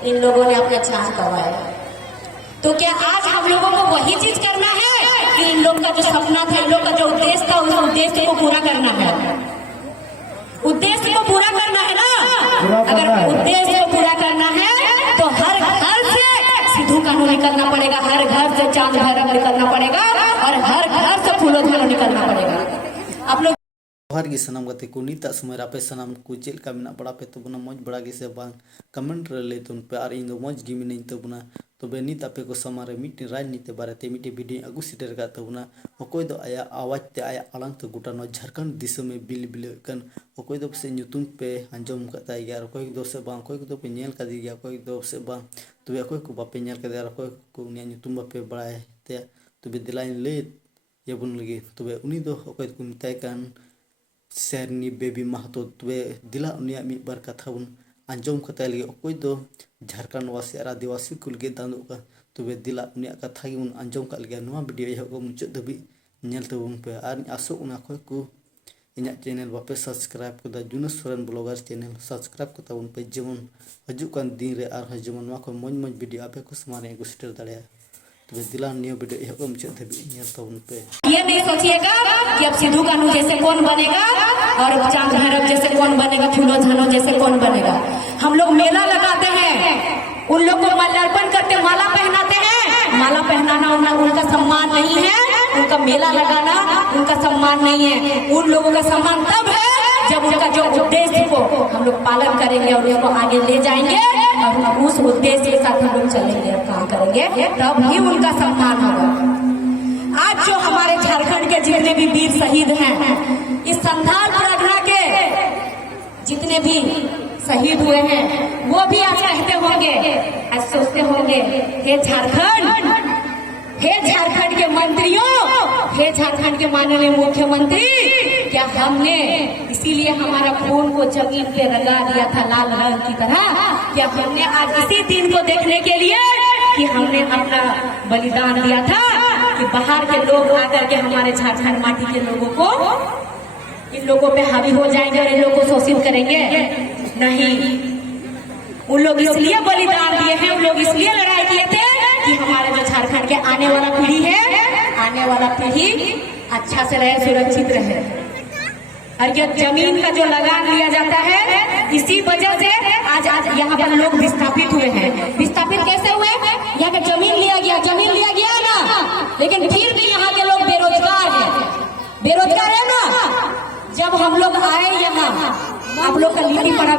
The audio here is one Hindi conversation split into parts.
इन लोगों ने अपना जान गंवाया। तो क्या आज हम लोगों को वही चीज करना है कि इन लोग का जो सपना था, इन लोग का जो उद्देश्य था, उस उद्देश्य को पूरा करना है? उद्देश्य को पूरा करना है ना। अगर उद्देश्य को पूरा करना है तो हर घर से सिद्धू कानून निकलना पड़ेगा, हर घर से चांद भैरव निकलना पड़ेगा और हर घर से फूलो धुलो निकलना पड़ेगा। आप लोग जोहार गी सानाम गाते को नीता समय आपे सानाम को चेल का मेना बड़ा पे तबना मौज बड़ा गे से बांग कमेंट रे ले तुन पे आर इन दो मौज गी मिनी तबना तबे नीत आपे को समारे मिट्टी राजनीति बारे मिट्टी वीडियो अगु सिटर का तबना अकोय दो आया आवाज ते आया अलंग तो गुटा नो झारखंड दिसम में बिल बिल कन अकोय दो से न्यूतुम पे अंजम कता गया अकोय दो से बांग अकोय दो पे नेल का दी गया अकोय दो से बांग तबे अकोय को बापे नेल का दे अकोय को ने न्यूतुम बापे बड़ाय ते तबे दिलाइन ले येबुन लगे तबे उनी दो अकोय को मिताय कान शेरनी बेबी महतो तबे दिला उनिया मिद बार कथा बन आंजम कता लगे अकोय दो झारखंड वासी और आदिवासी को लगे दांदो का तबे दिला उनिया कथा गे आंजम का लगे नोआ वीडियो यह को मुचाद दबी नेल तबन पे और आसो उना अकोय को इना चैनल बापे सब्सक्राइब कदा Junas Soren blogger channel subscribe कता उन पे जेमन हजु कान दिन रे और हजु नोआ को मौज मौज वीडियो आपे को समारे को स्टेर दाड़े तो दिला न्यू वीडियो यह को मुचाद दबी नेल तबन पे। ये नहीं सोचिएगा कि अब सिद्धू कानून जैसे कौन बनेगा और चांद भैरव जैसे कौन बनेगा, फूलो झानो जैसे कौन बनेगा। हम लोग मेला लगाते हैं, उन लोग को माल्यार्पण करते, माला पहनाते हैं। माला पहनाना उनका सम्मान नहीं है, उनका मेला लगाना उनका सम्मान नहीं है। उन लोगों का सम्मान तब है जब उनका जो उद्देश्य को हम लोग पालन करेंगे और उसको आगे ले जाएंगे और उस उद्देश्य के साथ हम लोग चलेंगे और काम करेंगे, तब ही उनका सम्मान होगा। आज जो हमारे झारखंड के जितने भी वीर शहीद हैं, इस संथाल परगना के जितने भी शहीद हुए हैं, वो भी आज कहते होंगे, आज सोचते होंगे, हे झारखंड, हे झारखंड के मंत्रियों, हे झारखंड के माननीय मुख्यमंत्री, क्या हमने इसीलिए हमारा खून को जमीन पे रंगा दिया था लाल रंग की तरह? क्या हमने आज इसी दिन को देखने के लिए कि हमने अपना बलिदान दिया था कि बाहर के लोग आकर के हमारे झारखंड माटी के लोगों को, इन लोगों पे हावी हो जाएंगे और इन लोगों को शोषित करेंगे? नहीं, उन लोग इसलिए बलिदान दिए हैं, उन लोग इसलिए लड़ाई किए थे कि हमारे जो झारखंड के आने वाला पीढ़ी है, आने वाला पीढ़ी अच्छा से रहे, सुरक्षित रहे। और ये जमीन का जो लगान लिया जाता है, इसी वजह से आज यहाँ पर लोग विस्थापित हुए हैं। विस्थापित कैसे हुए? यहाँ का जमीन लिया गया ना, लेकिन फिर भी यहाँ के लोग बेरोजगार हैं। बेरोजगार है ना। जब हम लोग आए यहाँ, आप लोग का लिट्टीपड़ा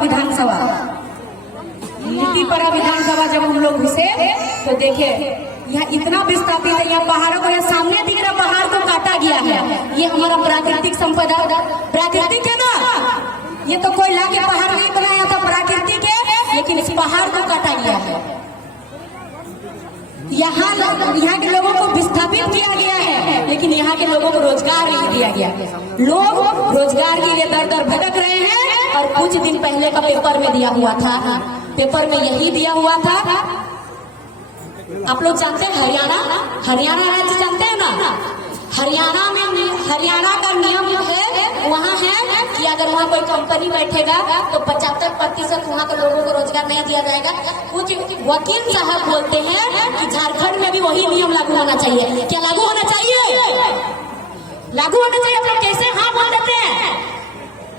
विधानसभा जब हम लोग घुसे तो देखे यहाँ इतना विस्थापित है, यहाँ पहाड़ों को सामने दिख रहा पहाड़ को काटा गया है। ये हमारा प्राकृतिक संपदा, प्राकृतिक है ना, ये तो कोई लाके पहाड़ नहीं बनाया था, प्राकृतिक है, लेकिन इस पहाड़ को काटा गया है। यहाँ के लोगों को विस्थापित किया गया है, लेकिन यहाँ के लोगों को रोजगार नहीं दिया गया। लोग रोजगार के लिए दर दर भटक रहे हैं। और कुछ दिन पहले का पेपर में दिया हुआ था, पेपर में यही दिया हुआ था, आप लोग जानते हैं हरियाणा राज्य जानते हैं ना? हरियाणा का नियम है, वहाँ है कि अगर वहाँ कोई कंपनी बैठेगा तो 75% वहाँ के लोगों को रोजगार नहीं दिया जाएगा। कुछ वकील साहब बोलते हैं कि झारखंड में भी वही नियम लागू होना चाहिए। क्या लागू होना चाहिए? लागू होना चाहिए। आप लोग कैसे हाँ बोल देते हैं?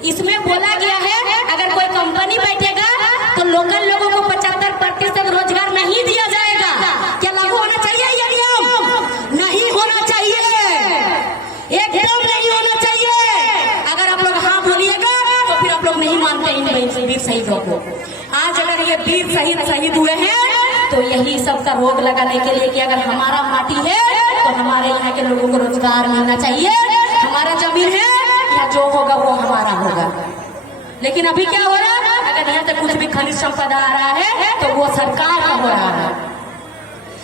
इसमें बोला गया है अगर कोई कंपनी बैठेगा तो लोकल लोगों को 75% रोजगार नहीं दिया जाएगा। क्या लागू होना चाहिए ये नियम? नहीं होना चाहिए, एकदम नहीं होना चाहिए। अगर आप लोग हाँ बोलिएगा तो फिर आप लोग नहीं मानते इन वीर शहीदों को। आज अगर ये वीर शहीद हुए हैं तो यही सबका रोक लगाने के लिए कि अगर हमारा माटी है तो हमारे यहाँ के लोगों को रोजगार मिलना चाहिए, हमारा जमीन है, या जो होगा वो हमारा होगा। लेकिन अभी क्या हो रहा है? अगर यहाँ तक कुछ भी खनिज संपदा आ रहा है तो वो सरकार का हो रहा है।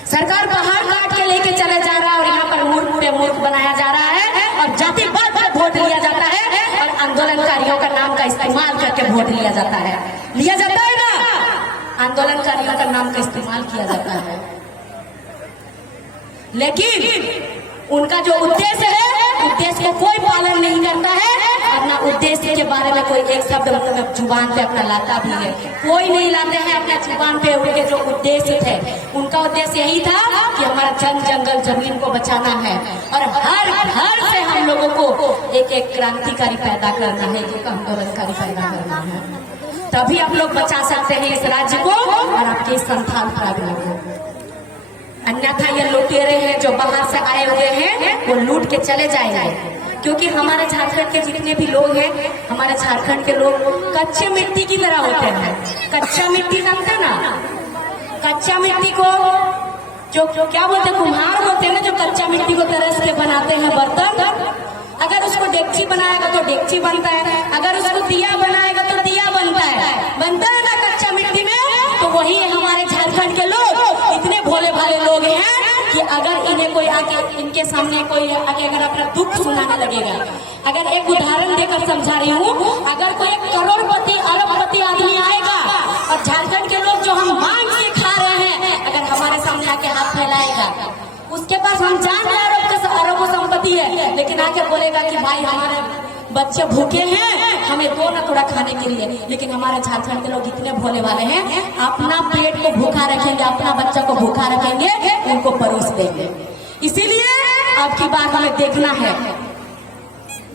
सरकार पहाड़ काट के लेके चले जा रहा है और यहाँ पर मूर्ख बनाया जा रहा है और जातिवाद पर वोट लिया जाता है और आंदोलनकारियों का नाम का इस्तेमाल करके वोट लिया जाता है ना? आंदोलनकारियों का नाम का इस्तेमाल किया जाता है, लेकिन उनका जो उद्देश्य है, उद्देश्य को कोई पालन नहीं करता है। अपना उद्देश्य के बारे में कोई एक शब्द मतलब जुबान पे अपना लाता भी है, कोई नहीं लाते हैं अपना जुबान पे। उनके जो उद्देश्य थे, उनका उद्देश्य यही था कि हमारा जंगल जमीन को बचाना है और हर घर से हम लोगों को एक एक क्रांतिकारी पैदा करना है, एक आंदोलनकारी पैदा करना है। तभी आप लोग बचा सकते हैं इस राज्य को और आपके इस संथाल प्रांगण को। अन्यथा ये लुटेरे हैं जो बाहर से आए हुए हैं, वो लूट के चले जाएंगे। क्योंकि हमारे झारखंड के जितने भी लोग हैं, हमारे झारखंड के लोग कच्चे मिट्टी की तरह होते हैं। कच्चा मिट्टी जानते हैं ना, कच्चा मिट्टी को जो क्या बोलते हैं, कुम्हार बोलते हैं ना, जो कच्चा मिट्टी को तरस के बनाते हैं बर्तन। अगर उसको डेगची बनाएगा तो डेगची बनता है, अगर उसको दिया बनाएगा तो दिया बनता है ना कच्चा मिट्टी में। तो वही हमारे झारखंड के लोग इतने भोले भाले लोग हैं कि अगर इन्हें कोई आके, इनके सामने कोई आके अगर अपना दुख सुनाने लगेगा, अगर एक उदाहरण देकर समझा रही हूँ, अगर कोई करोड़पति अरबपति आदमी आएगा और झारखंड के लोग जो हम मांग के खा रहे हैं, अगर हमारे सामने आके हाथ फैलाएगा, उसके पास हम जान अरबों संपत्ति है, लेकिन आके बोलेगा कि भाई हमारे बच्चे भूखे हैं, हमें दो ना थोड़ा खाने के लिए। लेकिन हमारे झारखंड के लोग इतने भोले वाले हैं, अपना पेट को भूखा रखेंगे, अपना बच्चा को भूखा रखेंगे, उनको परोस देंगे। इसीलिए अब की बात हमें देखना है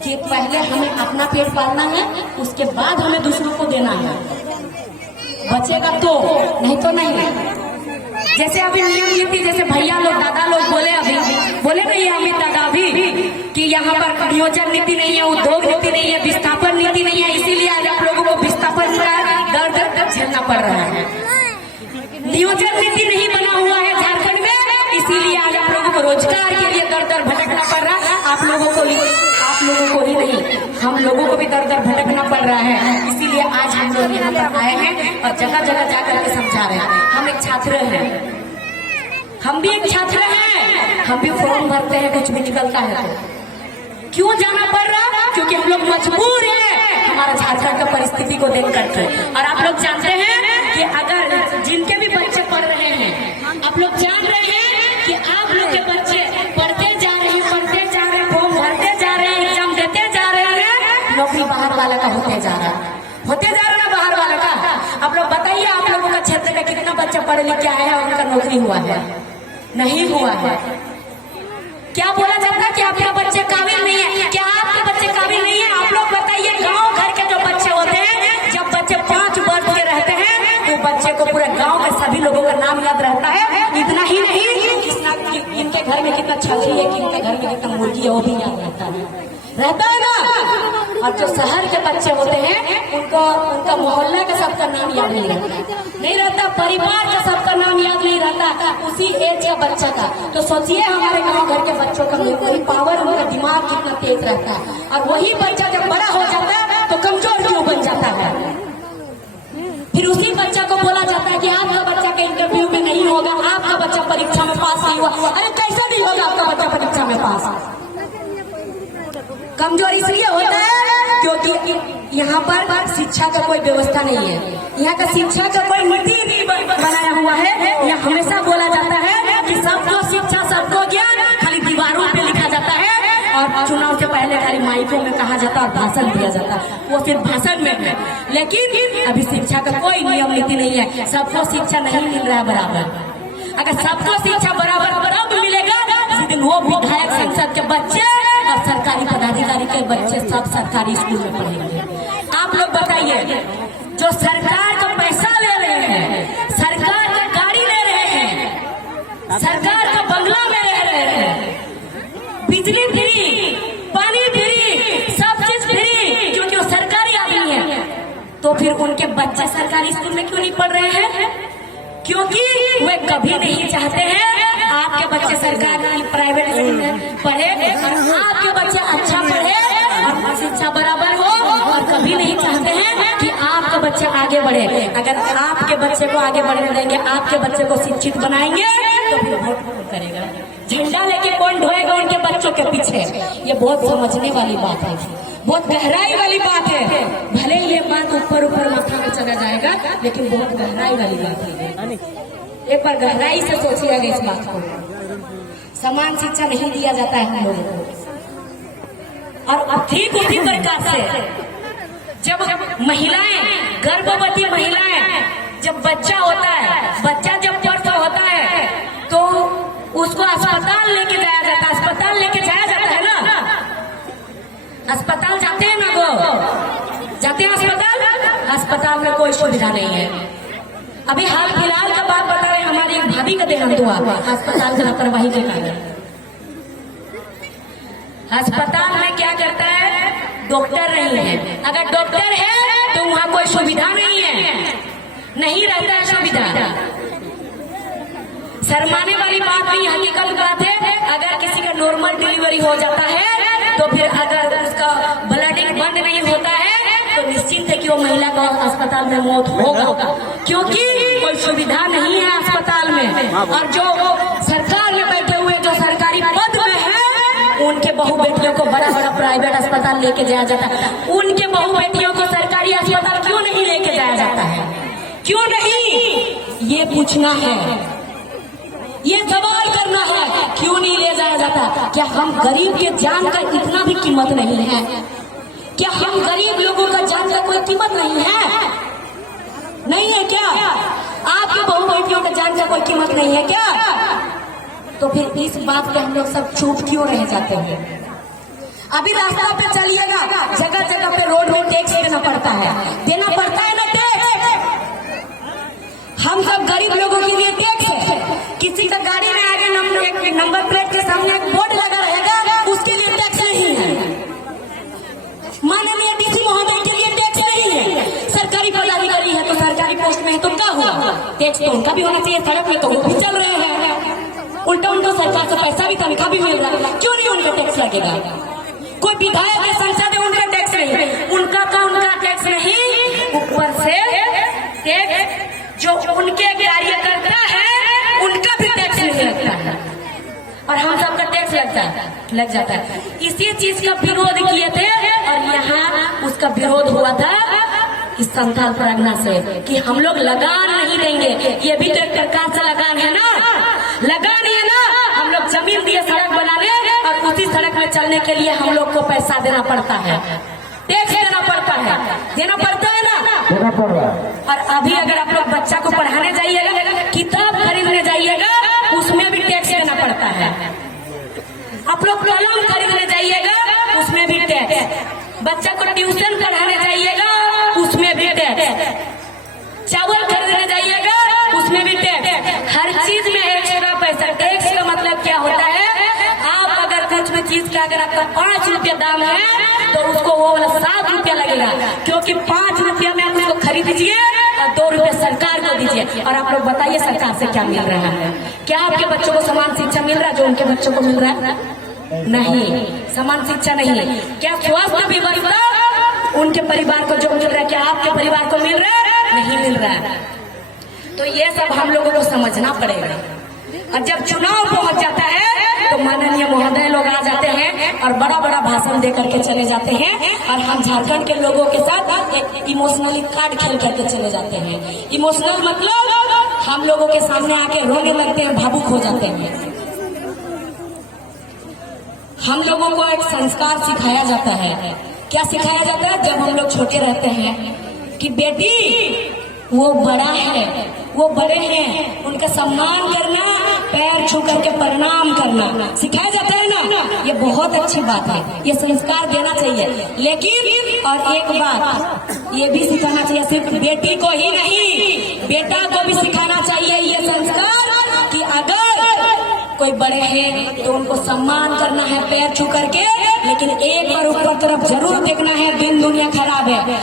कि पहले हमें अपना पेट पालना है, उसके बाद हमें दूसरों को देना है। बचेगा तो, नहीं तो नहीं। जैसे अभी नियम नीति, जैसे भैया लोग दादा लोग बोले ना, ये अमित दादा अभी कि यहाँ पर नियोजन नीति नहीं है, उद्योग नीति नहीं है, विस्थापन नीति नहीं है, इसीलिए आज आप लोगों को विस्थापन का दर्द झेलना पड़ रहा है। नियोजन नीति नहीं बना हुआ है झारखंड में, इसीलिए आज आप लोगों को रोजगार के लिए दर दर भटकना पड़ रहा है। आप लोगों को ही नहीं, हम लोगों को भी दर दर भटकना पड़ रहा है। इसीलिए आज हम लोग यहाँ पर आए हैं और जगह जगह जाकर के समझा रहे हैं। हम एक छात्र हैं, हम भी एक छात्र हैं, हम भी फॉर्म भरते हैं, कुछ भी निकलता है तो क्यों जाना पड़ रहा? क्योंकि हम लोग मजबूर हैं हमारा झारखंड का परिस्थिति को देख करके। और आप लोग जानते हैं कि अगर जिनके भी बच्चे पढ़ रहे हैं, आप लोग जान रहे हैं कि आप लोग के बच्चे पढ़ते जा रहे हैं, फॉर्म भरते जा रहे हैं, एग्जाम देते जा रहे हैं, नौकरी बाहर वाला का होते जा रहा है बाहर वाला का। आप लोग बताइए, आप लोगों का क्षेत्र में कितना बच्चा पढ़े लिखे आया है और उनका नौकरी हुआ है? नहीं हुआ है। क्या बोला जाता है कि आपके बच्चे काबिल नहीं है? क्या आपके बच्चे काबिल नहीं है? आप लोग बताइए। गांव घर के जो बच्चे होते हैं, जब बच्चे 5 वर्ष के रहते हैं तो बच्चे को पूरे गांव में सभी लोगों का नाम याद रहता है। इतना ही नहीं, इनके घर में कितना छतरी है, इनके घर में कितना मुर्गी है, वो भी याद रहता है ना। और जो शहर के बच्चे होते हैं, उनका मोहल्ला का सबका नाम याद नहीं रहता, परिवार का सबका नाम याद नहीं रहता, उसी एज का बच्चा का। तो सोचिए हमारे गांव घर के बच्चों का मेमोरी पावर, उनका दिमाग कितना तेज रहता है। और वही बच्चा जब बड़ा हो जाता है तो कमजोर क्यों बन जाता है? फिर उसी बच्चा को बोला जाता है कि आपका बच्चा के इंटरव्यू में नहीं होगा, आपका बच्चा परीक्षा में पास नहीं हुआ। अरे कैसे नहीं होगा आपका बच्चा परीक्षा में पास? कमजोर इसलिए होता है क्योंकि यहाँ पर शिक्षा का कोई व्यवस्था नहीं है, यहाँ का शिक्षा का कोई नीति नहीं बनाया हुआ है। यहाँ हमेशा बोला जाता है कि सबको शिक्षा, सबको ज्ञान, खाली दीवारों पे लिखा जाता है और चुनाव से पहले खाली माइकों में कहा जाता और भाषण दिया जाता, वो सिर्फ भाषण में है। लेकिन अभी शिक्षा का कोई नियम नीति नहीं है, सबको शिक्षा नहीं मिल रहा है बराबर। अगर सबको शिक्षा बराबर मिलेगा, जिस दिन वो विधायक संसद के बच्चे और सरकारी पदाधिकारी के बच्चे सब सरकारी स्कूल में पढ़ेंगे। आप लोग बताइए, जो सरकार का पैसा ले रहे हैं, सरकार की गाड़ी ले रहे हैं, सरकार का बंगला में रह रहे हैं, बिजली फ्री, पानी फ्री, सब चीज फ्री, क्योंकि वो सरकारी आदमी है, तो फिर उनके बच्चे सरकारी स्कूल में क्यों नहीं पढ़ रहे हैं? क्योंकि वे कभी नहीं चाहते हैं आपके बच्चे सरकारी प्राइवेट स्कूल में पढ़े और आपके बच्चे अच्छा पढ़े और शिक्षा बराबर हो, और कभी नहीं चाहते हैं कि आपका बच्चा आगे बढ़े। अगर आपके बच्चे को आगे बढ़ने देंगे, आपके बच्चे को शिक्षित बनाएंगे, तो फिर वोट कौन करेगा? झंडा लेके कौन ढोएगा उनके बच्चों के पीछे? ये बहुत समझने वाली बात है, बहुत गहराई वाली बात है। भले ये बात ऊपर माथा में चला जाएगा, लेकिन बहुत गहराई वाली बात है। एक बार गहराई से सोचिएगा इस बात को। समान शिक्षा नहीं दिया जाता है हम लोगों को। और ठीक उसी प्रकार से जब महिलाएं, गर्भवती महिलाएं, जब बच्चा होता है, बच्चा अस्पताल में कोई सुविधा नहीं है। अभी हाल फिलहाल का बात बता रहे हैं, हमारी एक भाभी का देहांत हुआ अस्पताल में लापरवाही के कारण। अस्पताल में क्या करता है, डॉक्टर नहीं है। अगर डॉक्टर है तो वहां कोई सुविधा नहीं है, नहीं रहता है सुविधा। शर्माने वाली बात नहीं, हकीकत बात है। अगर किसी का नॉर्मल डिलीवरी हो जाता है तो फिर अगर उसका ब्लडिंग बंद नहीं होता है तो निश्चित है कि वो महिला का अस्पताल में मौत होगा, क्योंकि कोई सुविधा नहीं है अस्पताल में। और जो सरकार में बैठे हुए जो सरकारी पद में है, उनके बहू बेटियों को बड़ा बड़ा प्राइवेट अस्पताल लेके जाया जाता है। उनके बहू बेटियों को सरकारी अस्पताल क्यों नहीं लेके जाया जाता है, क्यों नहीं, ये पूछना है, ये सवाल करना है, क्यों नहीं ले जाया जाता। क्या हम गरीब के जान का इतना भी कीमत नहीं है? क्या हम गरीब लोगों का जान का कोई कीमत नहीं है? नहीं है क्या? आपके बहू बेटियों का जान का कोई कीमत नहीं है क्या? तो फिर इस बात पे हम लोग सब चुप क्यों रह जाते हैं? अभी रास्ता पे चलिएगा, जगह जगह पे रोड में टैक्स देना पड़ता है, देना पड़ता है ना टैक्स। हम सब गरीब लोगों के लिए टैक्स है। किसी का गाड़ी में आगे नंबर प्लेट के सामने एक बोर्ड लगा रहेगा, उसके लिए टैक्स नहीं है। माननीय डीसी महोदय के लिए टैक्स नहीं है। सरकारी पदाधिकारी है तो सरकारी पोस्ट में है तो क्या हुआ, टैक्स तो उनका भी होना चाहिए। सड़क में तो वो भी चल रहे हैं, उल्टा उनको सरकार से पैसा भी, तनख्वाह भी मिल रहा है, क्यों नहीं उनका टैक्स लगेगा? कोई विधायक है, सांसद है, उनका टैक्स नहीं, उनका टैक्स नहीं, ऊपर से टैक्स जो उनके कार्यकर्ता है उनका भी टैक्स नहीं लगता है, और हम सबका टैक्स लग जाता है। इसी चीज का विरोध किए थे, और यहाँ उसका विरोध हुआ था इस संथाल परगना से कि हम लोग लगान नहीं देंगे। ये भी तो एक प्रकार से लगान है ना, लगान है ना। हम लोग जमीन दिए सड़क बनाने, और उसी सड़क में चलने के लिए हम लोग को पैसा देना पड़ता है, टैक्स देना पड़ता है, देना पड़ता है ना, देना पड़ रहा है। और अभी अगर आप लोग बच्चा को पढ़ाने जाइएगा, किताब खरीदने जाइएगा, उसमें भी टैक्स देना पड़ता है। आप लोग कलम खरीदने जाइएगा, उसमें भी टैक्स। बच्चा को ट्यूशन पढ़ाने जाइएगा, उसमें भी टैक्स। चावल खरीदने जाइएगा, उसमें भी टैक्स। हर चीज में एक्स्ट्रा पैसा। टैक्स का मतलब क्या होता है, आप अगर कुछ भी चीज का अगर आपका 5 रुपया दाम है तो उसको वो वाला 7 रुपया लगेगा, क्योंकि 5 रुपया में आप उसको खरीद लीजिए और 2 रुपया सरकार को दीजिए। और आप लोग बताइए सरकार से क्या मिल रहा है? क्या आपके बच्चों को समान शिक्षा मिल रहा है जो उनके बच्चों को मिल रहा है? नहीं, समान शिक्षा नहीं। क्या स्वास्थ्य व्यवस्था उनके परिवार को जो मिल रहा है, क्या आपके परिवार को मिल रहा है? नहीं मिल रहा है। तो ये सब हम लोगों को समझना पड़ेगा। और जब चुनाव पहुंच जाता है तो माननीय महोदय लोग आ जाते हैं और बड़ा बड़ा भाषण दे करके चले जाते हैं, और हम झारखंड के लोगों के साथ एक इमोशनली कार्ड खेल करके चले जाते हैं। इमोशनल मतलब हम लोगों के सामने आके रोने लगते हैं, भावुक हो जाते हैं। हम लोगों को एक संस्कार सिखाया जाता है। क्या सिखाया जाता है? जब हम लोग छोटे रहते हैं कि बेटी वो बड़ा है, वो बड़े हैं, उनका सम्मान करना, पैर छू करके प्रणाम करना सिखाया जाता है ना। ये बहुत अच्छी बात है, ये संस्कार देना चाहिए। लेकिन और एक बात ये भी सिखाना चाहिए, सिर्फ बेटी को ही नहीं, बेटा को भी सिखाना चाहिए ये संस्कार कि अगर कोई बड़े हैं तो उनको सम्मान करना है पैर छू करके, लेकिन एक बार ऊपर तरफ जरूर देखना है। दिन दुनिया खराब है,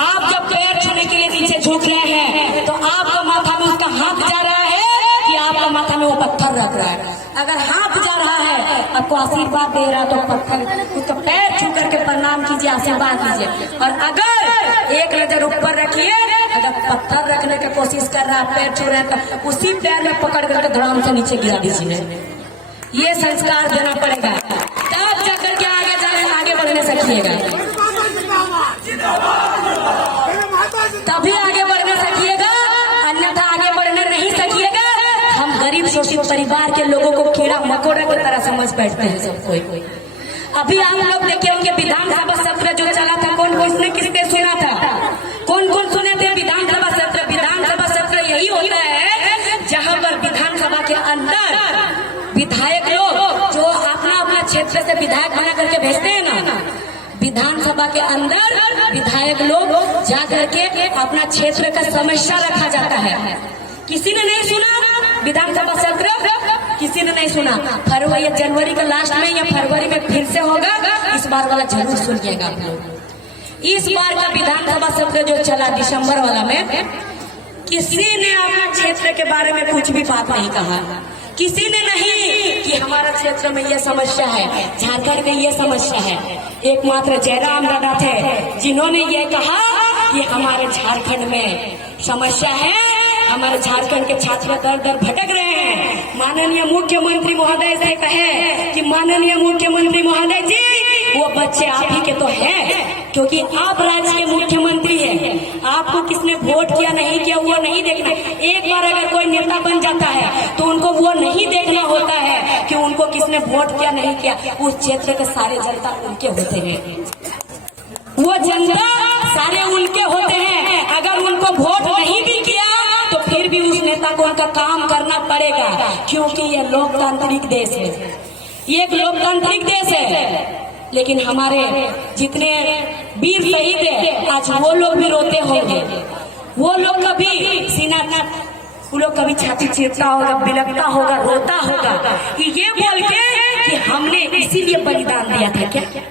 आप जब पैर छूने के लिए नीचे झुक रहे हैं तो आपका माथा में उसका हाथ जा रहा है कि आपका माथा में वो पत्थर रख रहा है? अगर हाथ जा रहा है, आपको आशीर्वाद दे रहा है, तो पत्थर उसका पैर छू करके प्रणाम कीजिए, आशीर्वाद लीजिए। और अगर एक नजर ऊपर रखिए, अगर पत्थर रखने की कोशिश कर रहा है, पैर छू रहा है, तो उसी पैर में पकड़ करके धड़ाम से नीचे गिरा दीजिए। ये संस्कार देना पड़ेगा, तब जाकर के आगे बढ़ने सकिएगा, तभी आगे बढ़ने सकिएगा, अन्यथा आगे बढ़ने नहीं सकिएगा। हम गरीब शोषित परिवार के लोगों को कीड़ा मकोड़ा की तरह समझ बैठते हैं सब कोई। अभी आप लोग देखिए उनके विधानसभा सत्र जो चला था, कौन किसने किसने सुना था? कौन कौन सुने थे विधानसभा सत्र? विधानसभा सत्र यही होता है जहां पर विधानसभा के अंदर विधायक लोग जो अपना अपना क्षेत्र से विधायक बना करके भेजते हैं ना, विधानसभा के अंदर विधायक लोग जा करके अपना क्षेत्र का समस्या रखा जाता है। किसी ने नहीं सुना विधानसभा सत्र, किसी ने नहीं सुना। फरवरी या जनवरी का लास्ट में या फरवरी में फिर से होगा, इस बार वाला जरूर सुनिएगा आप लोग। इस बार का विधानसभा सत्र जो चला दिसंबर वाला में, किसी ने अपना क्षेत्र के बारे में कुछ भी बात नहीं कहा। किसी ने नहीं कि हमारा क्षेत्र में यह समस्या है, झारखंड में यह समस्या है। एकमात्र जयराम दादा थे जिन्होंने ये कहा कि हमारे झारखंड में समस्या है, हमारे झारखंड के छात्र दर दर भटक रहे हैं। माननीय मुख्यमंत्री महोदय से कहे कि माननीय मुख्यमंत्री महोदय जी, वो बच्चे आप ही के तो हैं, क्योंकि आप राज्य के मुख्यमंत्री हैं। आपको किसने वोट किया नहीं किया वो नहीं देखना। एक बार अगर कोई नेता बन जाता है तो उनको वो नहीं देखना होता है कि उनको किसने वोट किया नहीं किया। उस क्षेत्र के सारे जनता उनके होते हैं, वो जनता सारे उनके होते हैं। अगर उनको वोट नहीं भी किया तो फिर भी उस नेता को उनका काम करना पड़ेगा, क्योंकि ये लोकतांत्रिक देश है, ये एक लोकतांत्रिक देश है। लेकिन हमारे जितने वीर शहीद है आज वो लोग भी रोते होंगे, वो लोग कभी सीना, वो लोग कभी छाती चीरता होगा, बिलखता होगा, रोता होगा कि ये बोल के कि हमने इसीलिए बलिदान दिया था। क्या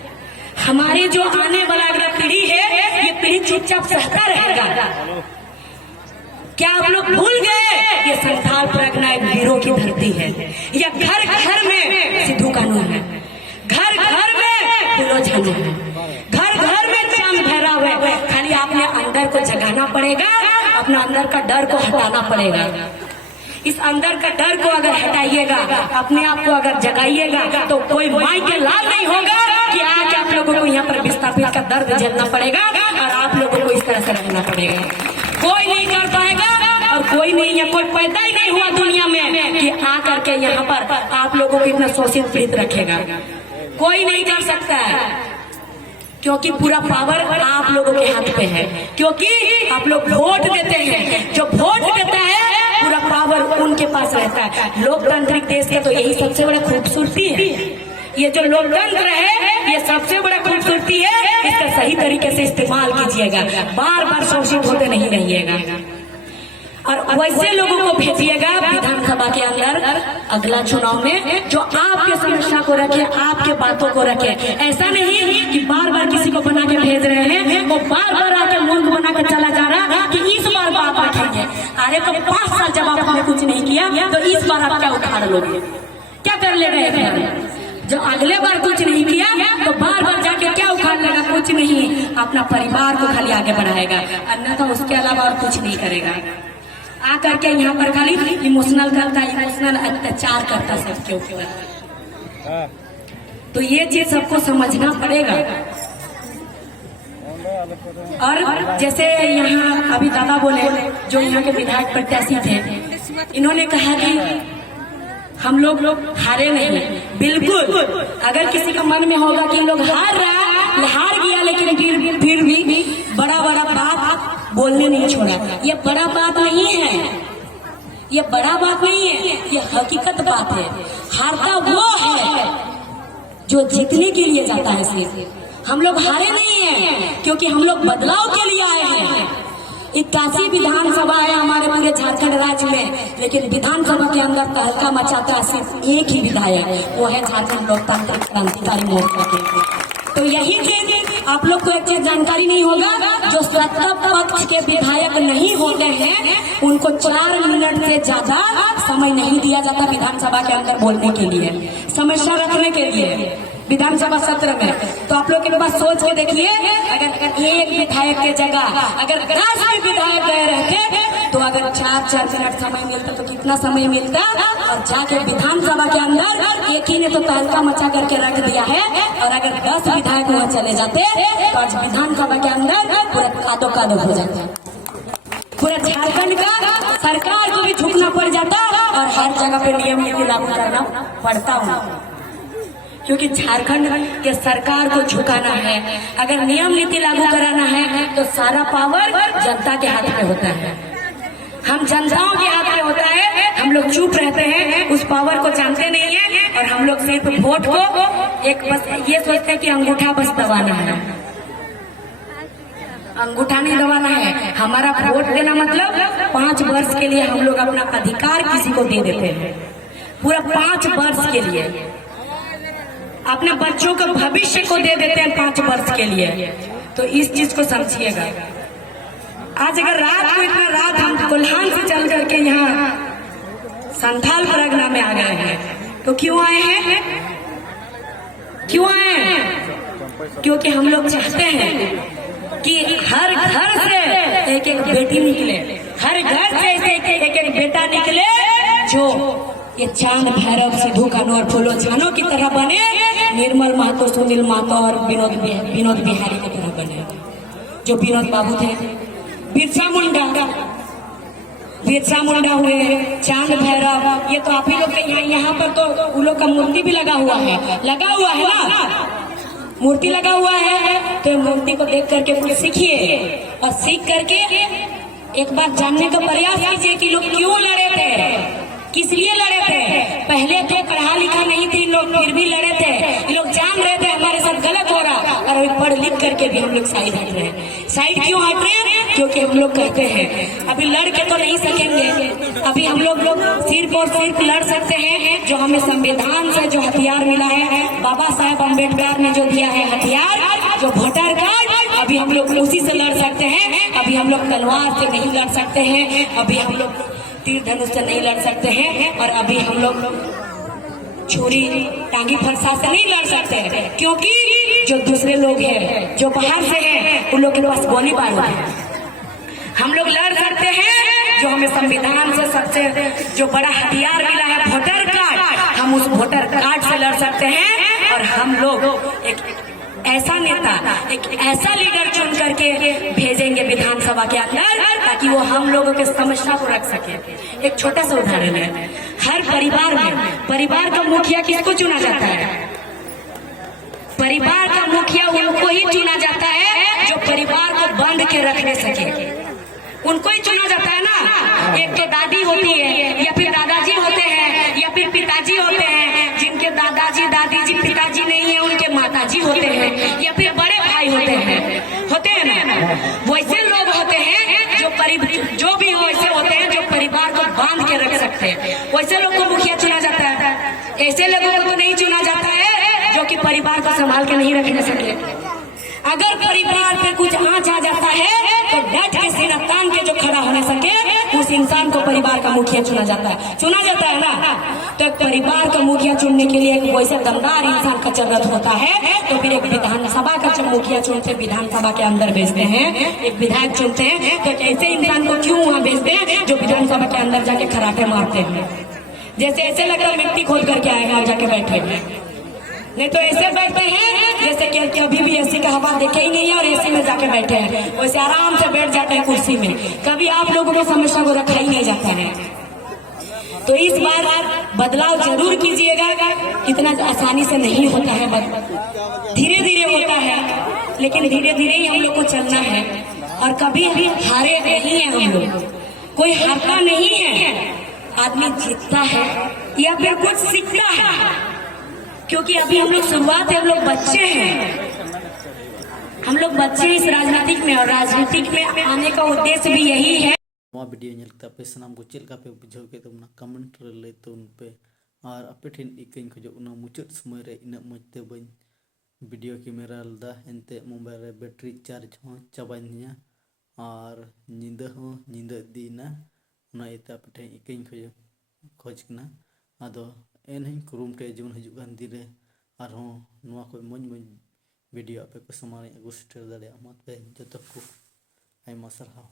हमारे जो आने वाला अगला पीढ़ी है, ये पीढ़ी चुपचाप सहता रहेगा? क्या आप लोग भूल गए ये संथाल परगना एक वीरों की धरती है? या घर घर में सिद्धू कानून है, घर घर में फूलो झानो है, घर घर में चांद भैरव है। खाली आपने अंदर को जगाना पड़ेगा, अपना अंदर का डर को हटाना पड़ेगा। इस अंदर का डर को अगर हटाइएगा, अपने आप को अगर जगाइएगा, तो कोई माई के लाल नहीं होगा कि आके आप लोगों को यहाँ पर विस्थापित का दर्द झेलना पड़ेगा और आप लोगों को इस तरह से रहना पड़ेगा। कोई नहीं कर पाएगा और कोई नहीं, या कोई पैदा ही नहीं हुआ दुनिया में कि आ करके यहाँ पर आप लोगों को इतना शोषित पीड़ित रखेगा। कोई नहीं कर सकता है, क्योंकि पूरा पावर आप लोगों के हाथ पे है, क्योंकि आप लोग वोट देते हैं। जो वोट देता है पूरा पावर उनके पास रहता है। लोकतांत्रिक देश का तो यही सबसे बड़ा खूबसूरती है। ये जो लोकतंत्र है ये सबसे बड़ा खूबसूरती है। इसका सही तरीके से इस्तेमाल कीजिएगा, बार बार शोषित होते नहीं रहिएगा और वैसे लोगों को भेजिएगा विधानसभा के अंदर अगला चुनाव में जो आपके समस्या को रखे, आपके बातों को रखे। ऐसा नहीं कि बार बार किसी को बना के भेज रहे हैं, वो बार बार आके मूर्ख बना के चला जा रहा कि इस बार बात रखेंगे। अरे तो 5 साल जब आपने कुछ नहीं किया तो इस बार आप क्या उखाड़ लोगे, क्या कर ले रहे थे? जो अगले बार कुछ नहीं किया तो बार बार जाके क्या उखाड़ लेगा? कुछ नहीं, अपना परिवार को खाली आगे बढ़ाएगा, अन्यथा उसके अलावा और कुछ नहीं करेगा। आकर के यहाँ पर खाली इमोशनल करता, इमोशनल अत्याचार करता सबके ऊपर। तो ये चीज सबको समझना पड़ेगा। और जैसे यहाँ अभी दादा बोले जो यहाँ के विधायक प्रत्याशी थे, इन्होंने कहा कि हम लोग हारे नहीं। बिल्कुल, अगर किसी का मन में होगा कि लोग हार गया, लेकिन फिर भी बड़ा बड़ा बात बोलने नहीं छोड़ा। ये बड़ा बात नहीं है, ये बड़ा बात नहीं है, ये हकीकत बात है। हारता वो है जो जीतने के लिए जाता है। सिर्फ हम लोग हारे नहीं है, क्योंकि हम लोग बदलाव के लिए आए हैं। 81 विधानसभा है हमारे पूरे झारखंड राज्य में, लेकिन विधानसभा के अंदर तहलका मचाता है सिर्फ एक ही विधायक, वो है झारखंड लोकतांत्रिक क्रांतिकारी मोर्चा के। तो यही चीज आप लोग को एक चीज जानकारी नहीं होगा, जो सत्ता पक्ष के विधायक नहीं होते हैं उनको 4 मिनट से ज्यादा समय नहीं दिया जाता विधानसभा के अंदर बोलने के लिए, समस्या रखने के लिए विधानसभा सत्र में। तो आप लोग के पास सोच के देखिए, अगर एक विधायक के जगह अगर 10 विधायक गए रहते तो अगर 4-4 मिनट समय मिलता तो कितना समय मिलता। और जाके विधानसभा के अंदर एक ही ने तो तहलका मचा करके रख दिया है, और अगर 10 विधायक वहाँ चले जाते तो आज विधानसभा के अंदर पूरा कादो हो जाता, पूरा झारखंड का सरकार को भी झुकना पड़ जाता और हर जगह पे नियम नीति लागू करना पड़ता हूँ, क्योंकि झारखंड के सरकार को झुकाना है। अगर नियम नीति लागू कराना है तो सारा पावर जनता के हाथ में होता है, हम जनताओं के हाथ में होता है। हम लोग चुप रहते हैं, उस पावर को जानते नहीं है और हम लोग सिर्फ वोट को एक बस ये सोचते हैं कि अंगूठा बस दबाना है, अंगूठा नहीं दबाना है। हमारा वोट देना मतलब 5 वर्ष के लिए हम लोग अपना अधिकार किसी को दे देते हैं, पूरा 5 वर्ष के लिए अपने बच्चों के भविष्य को दे देते हैं 5 वर्ष के लिए। तो इस चीज को समझिएगा। आज अगर रात को इतना रात हम कोल्हान से चल करके यहाँ संथाल परगना में आ गए हैं, तो क्यों आए हैं? क्यों आए हैं? क्योंकि हम लोग चाहते हैं कि हर घर से एक एक बेटी निकले, हर घर से एक एक बेटा निकले जो ये चांद भैरव सिद्धू कान्हू और फूलो झानो की तरह बने, निर्मल महतो, सुनील महतो और विनोद बिहारी की तरह बने। जो विनोद बाबू थे, बिरसा मुंडा हुए, चांद भैरव, ये तो आप ही लोग के यहाँ पर तो उन लोग का मूर्ति भी लगा हुआ है ना, मूर्ति लगा हुआ है। तो मूर्ति को देख करके कुछ सीखिए और सीख करके एक बात जानने का प्रयास कीजिए कि लोग क्यों लड़े थे, किस लिए लड़े थे। पहले तो पढ़ा लिखा नहीं थे लोग, फिर भी लड़े थे। ये लोग जान रहे थे हमारे साथ गलत हो रहा, और अभी पढ़ लिख करके भी हम लोग साइड हट रहे हैं। साइड क्यों हट रहे हैं? क्योंकि हम लोग कहते हैं अभी लड़ के तो नहीं सकेंगे, अभी हम लोग सिर्फ और सिर्फ लड़ सकते हैं जो हमें संविधान से जो हथियार मिला है, बाबा साहेब अम्बेडकर ने जो दिया है हथियार, जो वोटर कार्ड, अभी हम लोग उसी से लड़ सकते हैं। अभी हम लोग तलवार से नहीं लड़ सकते हैं, अभी हम लोग तीर धनुष से नहीं लड़ सकते हैं, और अभी हम लोग छुरी टांगी फरसा से नहीं लड़ सकते हैं। क्योंकि जो दूसरे लोग हैं, जो बाहर से हैं, उन लोग के पास गोली बारूद है। हम लोग लड़ सकते हैं जो हमें संविधान से सबसे जो बड़ा हथियार मिला है वोटर कार्ड, हम उस वोटर कार्ड से लड़ सकते हैं। और हम लोग एक ऐसा नेता, एक ऐसा लीडर चुन करके भेजेंगे विधानसभा के अंदर, ताकि वो हम लोगों के समस्या को रख सके। एक छोटा सा उदाहरण है, हर परिवार में परिवार का मुखिया किसको चुना जाता है? परिवार का मुखिया उनको ही चुना जाता है जो परिवार को बांध के रखने सके, उनको ही चुना जाता है ना। एक तो दादी होती है, या फिर दादाजी होते हैं, या फिर पिताजी होते हैं। जिनके दादाजी दादी जी पिताजी नहीं है, उनके माताजी होते हैं, या फिर बड़े भाई होते हैं ना। वैसे लोग होते हैं जो भी हो, ऐसे होते हैं जो परिवार को बांध के रख सकते हैं। वैसे लोग को मुखिया चुना जाता है। ऐसे लोगों को नहीं चुना जाता है जो कि परिवार को संभाल के नहीं रखने सके। अगर परिवार पे कुछ आंच आ जाता है तो डट के सीना तान के जो खड़ा होने सके, उस इंसान को परिवार का मुखिया चुना जाता है ना। तो परिवार का मुखिया चुनने के लिए एक वैसे दमदार इंसान का जरूरत होता है। तो फिर एक विधानसभा का जब मुखिया चुनते, विधानसभा के अंदर भेजते हैं, एक विधायक चुनते हैं, तो ऐसे इंसान को क्यों वहाँ भेजते हैं जो विधानसभा के अंदर जाके खराटे मारते हैं? जैसे ऐसे लगता मिट्टी खोद करके आएगा और जाके बैठे हैं, नहीं तो ऐसे बैठते हैं जैसे कि कभी भी एसी का हवा देखे ही नहीं है और एसी में जाके बैठे हैं, वैसे आराम से बैठ जाते हैं कुर्सी में। कभी आप लोगों को समस्या को रखा ही नहीं जाता है। तो इस बार बदलाव जरूर कीजिएगा, इतना आसानी से नहीं होता है, धीरे धीरे होता है, लेकिन धीरे धीरे ही हम लोग को चलना है। और कभी भी हारे नहीं है हम लोग, कोई हारता नहीं है, आदमी जीतता है या फिर कुछ सीखता है। क्योंकि अभी हम लोग शुरुआत है, हम लोग बच्चे हैं, हम लोग बच्चे इस राजनीतिक में, और राजनीतिक में आने का उद्देश्य भी यही है। वीडियो नेलते पे सामान को चेक पे बुझाव के तबना कमेंट रे लय तोन पे, और आपे ठेन इकन खोजना मुचाद समय रे इन मजते बन वीडियो कैमरा लदा एनते मोबाइल रे बैटरी चार्ज हो चाबानिया, और निंदा हो निंदा दीना उना इता आपे ठेन इकन खोजना। आदो एनहिं कुरुमटे जीवन हजूगान दिन रे आरहों नोआ को मज मज वीडियो आपे को सामान अगु सेटर दाड़े मात पे जतो को आयमा सारहाव।